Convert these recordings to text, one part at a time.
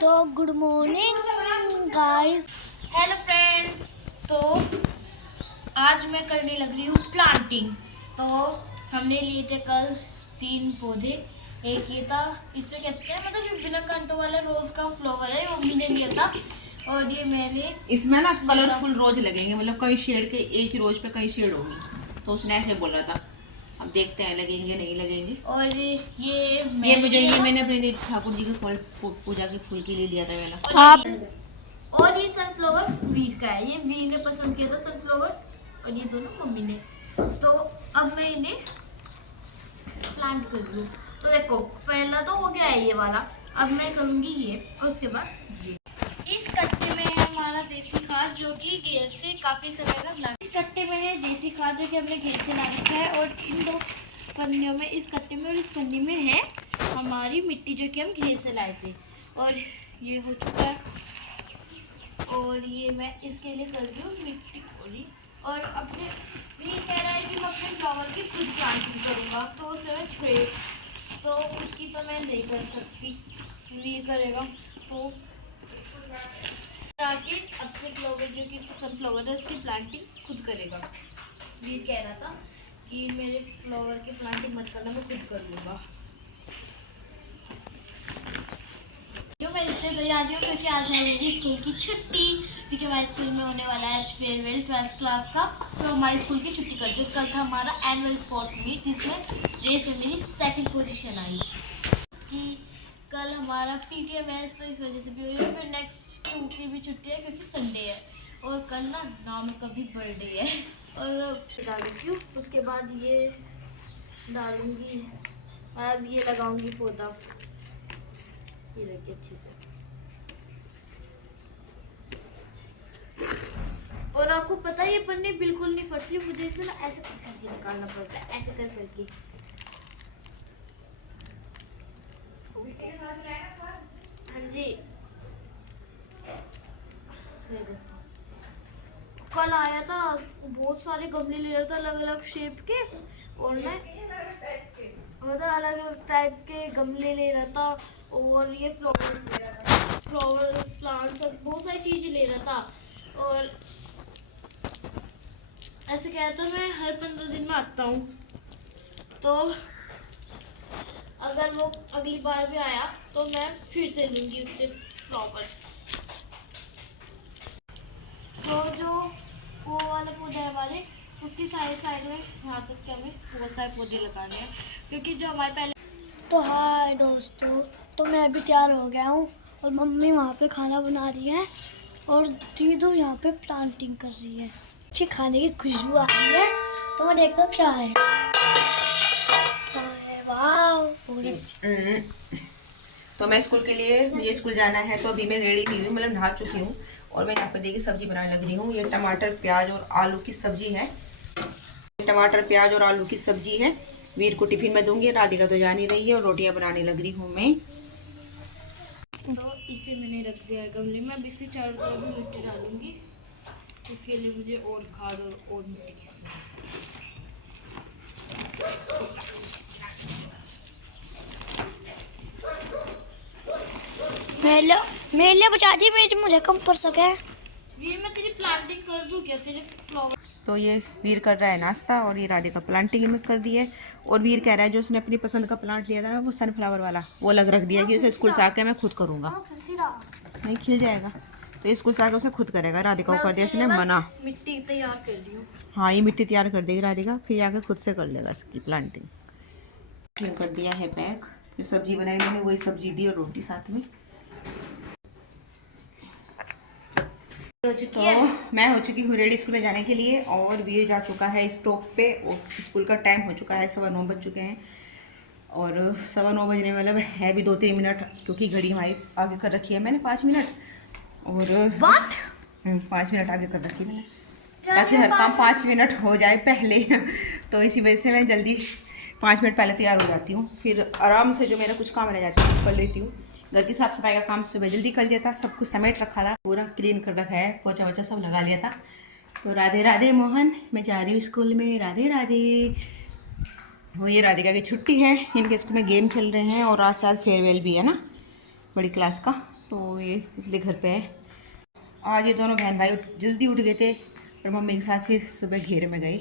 तो good morning guys. Hello friends. तो आज मैं करने लग रही हूँ प्लांटिंग। तो हमने लिए थे कल 3 पौधे। एक ये था, इसमें कहते हैं मतलब ये बिना कांटों वाला रोज का फ्लावर है, मम्मी ने लिया था। और ये मैंने इसमें ना कलरफुल रोज लगेंगे, मतलब कई शेड के, एक ही रोज पे कई शेड होगी, तो उसने ऐसे बोला था। अब देखते हैं लगेंगे नहीं लगेंगे। और ये मैंने अपने ठाकुर जी के फल पूजा के फूल के लिए लिया था वाला। आप और ये सनफ्लावर वीर का है, ये वीर ने पसंद किया था सनफ्लावर, और ये दोनों मम्मी ने। तो अब मैं इन्हें प्लांट कर रही हूँ। तो देखो पहला तो हो गया है ये वाला, अब मैं करूँगी ये, और उसके बाद ये। इस कट्टे में है हमारा देसी खाद जो कि घेर से काफ़ी समय का इस कट्टे में है देसी खाद जो कि हमने घेर से ला रखा है, और इन 2 पन्नियों में, इस कट्टे में और इस पन्नी में है हमारी मिट्टी जो कि हम घेर से लाए थे। और ये हो चुका है, और ये मैं इसके लिए कर रही हूँ मिट्टी पूरी। और अपने ये कह रहा है कि मैं अपने फ्लावर की खुद प्लांटिंग करूँगा, तो उसे मैं छुए तो उसकी तो मैं नहीं कर सकती, ये करेगा। तो ताकि अपने फ्लावर जो कि सनफ्लावर है उसकी प्लांटिंग खुद करेगा। ये कह रहा था कि मेरे फ्लावर की प्लांटिंग मत करना, मैं खुद कर लूँगा। मैं इसलिए तैयार हूँ क्योंकि आज है मेरी स्कूल की छुट्टी, क्योंकि हमारे स्कूल में होने वाला है फेयरवेल 12th क्लास का। तो हमारे स्कूल की छुट्टी कर दी। कल था हमारा एनुअल स्पोर्ट मीट जिसमें रेस में मेरी 2nd पोजीशन आई। कि कल हमारा पीटीएम है, तो इस वजह से भी हो रही है। फिर नेक्स्ट 2 की भी छुट्टी है क्योंकि संडे है, और कल ना नाम का भी बर्थडे है। और डाल देती हूँ, उसके बाद ये डालूँगी, अब ये लगाऊँगी पौधा, ये देखिए अच्छे से। और आपको पता है ये पन्नी बिल्कुल नहीं फटती, मुझे इसे ना ऐसे करके निकालना पड़ता है, ऐसे कर करके। हाँ जी, कल आया था, बहुत सारे गमले ले रहा था अलग अलग शेप के, और मैं मतलब अलग अलग टाइप के गमले ले रहा था, और ये फ्लावर प्लांट्स बहुत सारी चीज़ ले रहा था। और ऐसे कहता मैं हर 15 दिन में आता हूँ, तो अगर वो अगली बार भी आया तो मैं फिर से लूँगी उससे फ्लावर्स। तो जो वो वाला पौधा है हमारे, उसकी साइड में यहाँ तक के हमें बहुत सारे पौधे लगाने हैं, क्योंकि जो हमारे पहले। तो हाय दोस्तों, तो मैं अभी तैयार हो गया हूँ, और मम्मी वहाँ पे खाना बना रही है, और दीदू यहाँ पे प्लांटिंग कर रही है। अच्छी खाने की खुशबू आ रही है, तो मैं देखता हूँ क्या है। वाह। तो मैं स्कूल के लिए, मुझे स्कूल जाना है, तो अभी मैं रेडी हुई हूँ, मतलब नहा चुकी हूँ। और मैं यहाँ पे देखिए सब्जी बनाने लग रही हूँ। ये टमाटर प्याज और आलू की सब्जी है। टमाटर प्याज और आलू की सब्जी है, वीर को टिफिन में दूंगी। राधिका तो जा नहीं रही है, और रोटियां बनाने लग रही हूँ मैं। तो इसे मैंने रख दिया है गमले में। अब इसके चारों तरफ भी मिट्टी डालूंगी, इसके लिए मुझे और खाद और मिट्टी की मेरे लिए बचा दी, मुझे कम पड़ सके। ये मैं तेरी प्लांटिंग कर दूं क्या, तेरे फ्लावर। तो ये वीर कर रहा है नाश्ता, और ये राधिका प्लांटिंग में कर दी है। और वीर कह रहा है जो उसने अपनी पसंद का प्लांट लिया था ना, वो सनफ्लावर वाला, वो अलग रख दिया कि उसे स्कूल से आके मैं खुद करूँगा। नहीं खिल जाएगा, तो ये स्कूल से आके उसे खुद करेगा। राधिका को कर दिया इसने मना। मिट्टी तैयार कर दी हूँ। हाँ, ये मिट्टी तैयार कर देगी राधिका, फिर जाके खुद से कर लेगा इसकी प्लांटिंग। फिर कर दिया है पैक। जो सब्जी बनाई मैंने वही सब्जी दी, और रोटी साथ में। तो मैं हो चुकी हूँ रेडी स्कूल में जाने के लिए, और वीर जा चुका है स्टॉप पे। और स्कूल का टाइम हो चुका है, 9:15 बज चुके हैं। और 9:15 बजने मतलब है भी 2-3 मिनट, क्योंकि घड़ी हमारी आगे कर रखी है मैंने 5 मिनट। और 5 मिनट आगे कर रखी है मैंने, ताकि हर काम 5 मिनट हो जाए पहले। तो इसी वजह से मैं जल्दी 5 मिनट पहले तैयार हो जाती हूँ, फिर आराम से जो मेरा कुछ काम रह जाता है कर लेती हूँ। घर की साफ सफाई का काम सुबह जल्दी कर लिया था, सब कुछ समेट रखा था, पूरा क्लीन कर रखा है, पोछा वोछा सब लगा लिया था। तो राधे राधे मोहन, मैं जा रही हूँ स्कूल में। राधे राधे। वो ये राधिका की छुट्टी है, इनके स्कूल में गेम चल रहे हैं, और आज शायद फेयरवेल भी है ना, बड़ी क्लास का। तो ये इसलिए घर पे है। आज ये दोनों बहन भाई जल्दी उठ गए थे और मम्मी के साथ फिर सुबह घेर में गए।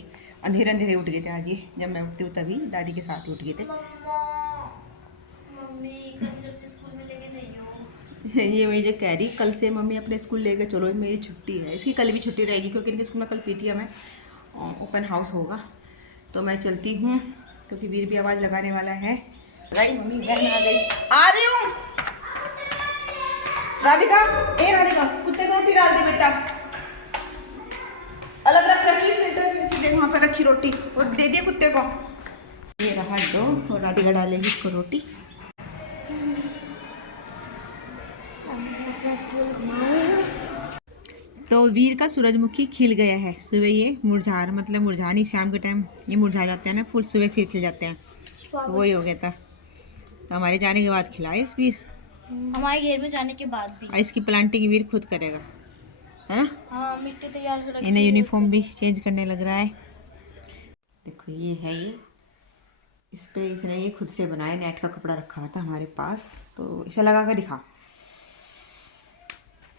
अंधेरे अंधेरे उठ गए थे आज ये, जब मैं उठती हूँ तभी दादी के साथ ही उठ गए थे। मम्मी कल जब स्कूल में लेके जाइयो। ये वही जो कह रही, कल से मम्मी अपने स्कूल लेके चलो, मेरी छुट्टी है। इसकी कल भी छुट्टी रहेगी क्योंकि इनके स्कूल में कल पीटीएम है, ओपन हाउस होगा। तो मैं चलती हूँ क्योंकि वीर भी आवाज़ लगाने वाला है। मम्मी बहन आ गई, आ रही हूँ। राधिका, ए राधिका, कुत्ते को रोटी डाल दी बेटा, अलग रख रखी, फिल्टर के नीचे देख वहाँ पर रखी रोटी, और दे दिए कुत्ते को। ये रहा दो, और राधिका डालेगी इसको रोटी। तो वीर का सूरजमुखी खिल गया है। सुबह ये मतलब मुरझा नहीं, शाम के टाइम ये मुरझा जाते हैं ना फूल, सुबह फिर खिल जाते हैं। तो वही हो गया था। तो हमारे जाने के बाद खिलाए इस वीर, हमारे घेर में जाने के बाद भी। और इसकी प्लांटिंग वीर खुद करेगा, है ना? हाँ, मिट्टी तैयार कर रखी है। इन्हें यूनिफॉर्म भी चेंज करने लग रहा है। देखो ये है, ये इस पे इसने ये खुद से बनाया, नेट का कपड़ा रखा था हमारे पास, तो इसे लगा के दिखा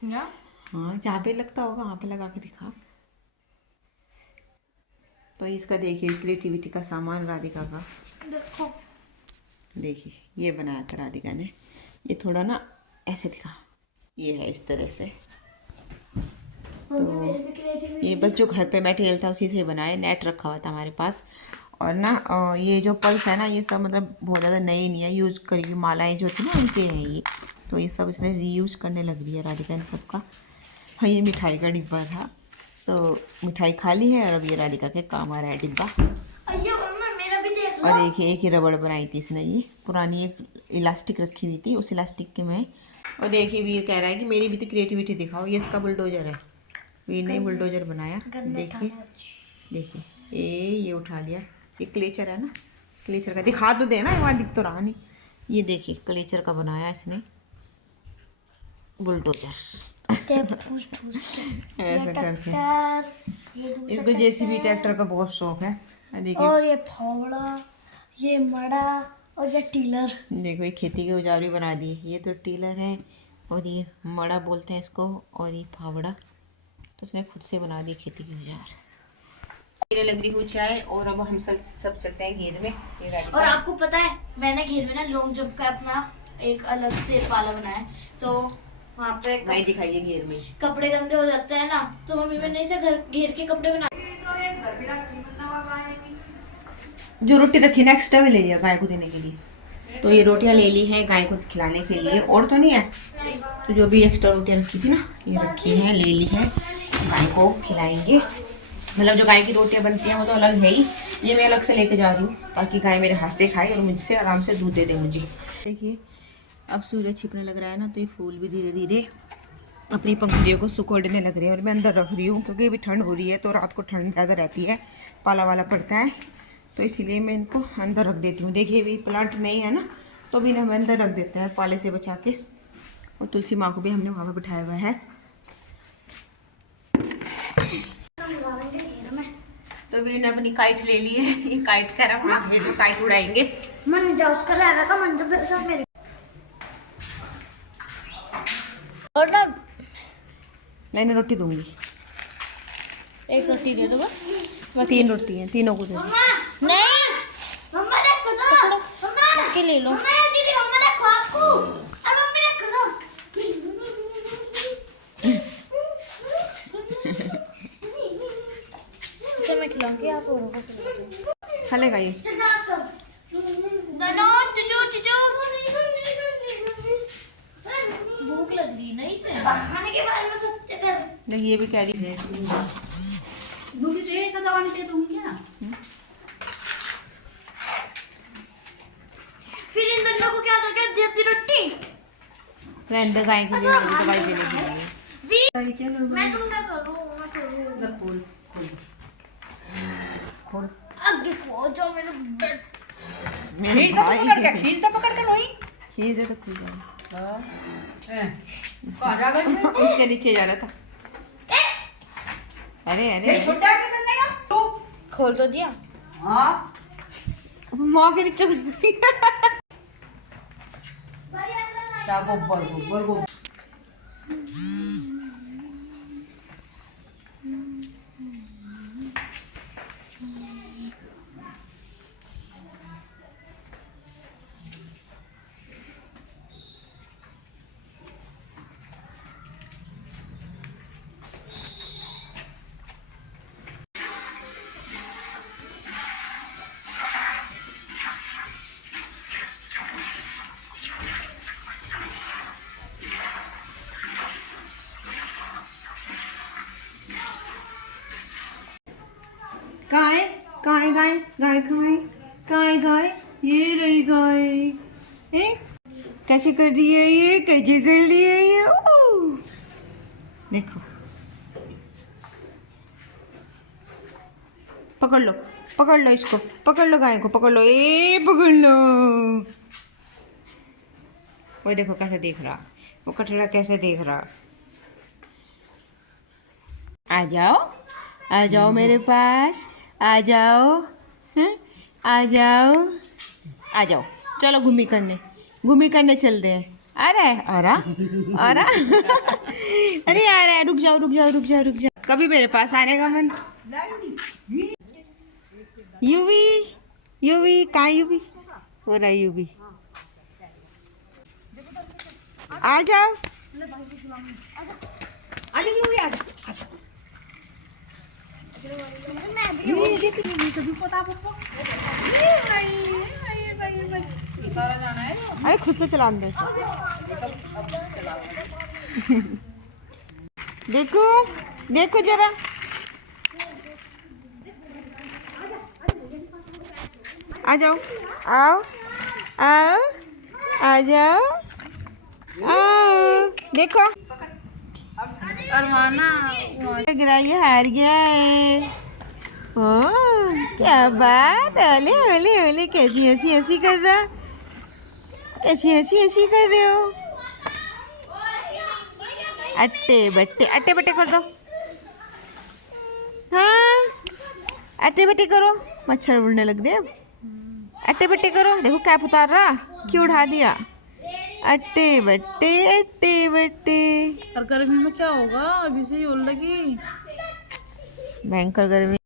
ना। हाँ, जहाँ पे लगता होगा वहाँ पे लगा के दिखा। तो इसका देखिए क्रिएटिविटी का सामान राधिका का, देखो देखिए ये बनाया था राधिका ने। ये थोड़ा ना ऐसे दिखा, ये है इस तरह से। तो ये बस जो घर पे मटेरियल था उसी से बनाए, नेट रखा हुआ था हमारे पास। और ना ये जो पर्स है ना, ये सब मतलब बहुत ज़्यादा नए नहीं है, यूज़ करी मालाएँ जो थी ना उनके हैं ये। तो ये सब इसने रीयूज़ करने लग रही है राधिका इन सब का। हाँ, ये मिठाई का डिब्बा था, तो मिठाई खा ली है, और अब ये राधिका के काम आ रहा है डिब्बा। मेरा भी देख लो। और देखिए एक ही रबड़ बनाई थी इसने, ये पुरानी एक इलास्टिक रखी हुई थी, उस इलास्टिक के में। और देखिए वीर कह रहा है कि मेरी भी तो क्रिएटिविटी दिखाओ। ये इसका बुलडोजर है, वीर ने बुलडोजर बनाया। देखिए देखिए ये उठा लिया, ये क्लेचर है ना, क्लेचर का दिखा तो देना, एक बार दिख तो रहा नहीं। ये देखिए क्लेचर का बनाया इसने बुलडोजर। ऐसा करके इसको जेसीबी ट्रैक्टर का बहुत शौक है। देखिए, और ये फावड़ा, ये मड़ा, और ये टीलर। देखो ये खेती के औजार भी बना दिए। ये तो टीलर है, और ये मड़ा बोलते हैं इसको, और ये फावड़ा। तो उसने खुद से बना दी खेती के औजार। मेरे लग रही हूँ चाय, और अब हम सब चलते हैं घेर में। और आपको पता है मैंने घेर में ना लॉन्ग जंप का अपना एक अलग से पाला बनाया है। तो वहाँ पे नहीं दिखाइए घेर में कपड़े गंदे हो जाते हैं ना, तो मम्मी मैंने इसे घेर के कपड़े बना। जो रोटी रखी ना एक्स्ट्रा भी ले लिया गाय को देने के लिए। तो ये रोटियां ले ली है गाय को खिलाने के लिए, और तो नहीं है। तो जो भी एक्स्ट्रा रोटियां रखी थी ना, ये रखी है, ले ली है, गाय को खिलाएंगे। मतलब जो गाय की रोटियां बनती हैं वो तो अलग है ही, ये मैं अलग से लेके जा रही हूँ ताकि गाय मेरे हाथ से खाए और मुझसे आराम से दूध दे दे मुझे। देखिए अब सूरज छिपने लग रहा है ना, तो ये फूल भी धीरे धीरे अपनी पंखुड़ियों को सुकोड़ने लग रहे हैं। और मैं अंदर रख रही हूँ क्योंकि अभी ठंड हो रही है, तो रात को ठंड ज़्यादा रहती है, पाला वाला पड़ता है, तो इसीलिए मैं इनको अंदर रख देती हूँ। देखिए अभी प्लांट नहीं है ना, तो भी हम अंदर रख देते हैं पाले से बचा के। और तुलसी माँ को भी हमने वहाँ पर बिठाया हुआ है। तो वीर ने अपनी काइट ले ली है, ये काइट कह रहा है तो काइट उड़ाएंगे। मन जा उसका रहा था, मन तो सब मेरे। और ना मैंने रोटी दूंगी, एक रोटी दे दो बस। 3 रोटी हैं, तीनों को दे दो। नहीं मम्मा देखो तो, मम्मा के ले लो। मम्मा दीदी, मम्मा देखो आपको, और मम्मी देखो तो। इसे मैं खिलाऊंगी, आप औरों को खिलाओगे। खा लेगा ये। भूख लग रही नहीं से। खाने के बारे में सत्य कर। नहीं ये भी कह रही है दूंगी तो ये सदा वाली दे दूंगी क्या? फिर इन दोनों को क्या देती रोटी? रहने गाय के लिए दवाई देने के लिए। मैं दूंगा, करूँ खोल खोल आगे को जो मेरे बेड। मेरे भाई खींच पकड़ के लोई खींच दे तो खुल जाएगा। उसके नीचे जा रहा था। अरे अरे छोटा के करने का तू खोल तो दिया। हां माँ के नीचे क्या गोबर गोबर गोबर गाय गाय गाय गाय गाय गाय, ये रही गाय। कैसे कर रही है ये, कैसे कर रही है ये। ओह, देखो, पकड़ लो इसको, पकड़ लो गाय को, पकड़ लो, ए पकड़ लो। वो देखो कैसे देख रहा, वो कटोरा कैसे देख रहा। आ जाओ मेरे पास, आ जाओ, हैं? आ जाओ, चलो घूमी करने चल रहे हैं। आ रहा है, आ रहा अरे आ रहा है, रुक जाओ। कभी मेरे पास आने का मन। यूवी कहाँ, यूवी हो रहा है, यूवी आ जाओ। अरे खुद से चला दे। देखो जरा, आ जाओ, आ जाओ, देखो गिराइए, हार गया है। ओ क्या बात, ओले कैसी हंसी कर रहा, कैसी हंसी कर रहे हो। अट्टे बट्टे कर दो। हाँ, अट्टे बट्टे करो, मच्छर उड़ने लग रहे अब। अट्टे बट्टे करो, देखो कैप उतार रहा, क्यों उठा दिया। अट्टे बट्टे। और गर्मी में क्या होगा, अभी से ही होने लगी भयंकर गर्मी।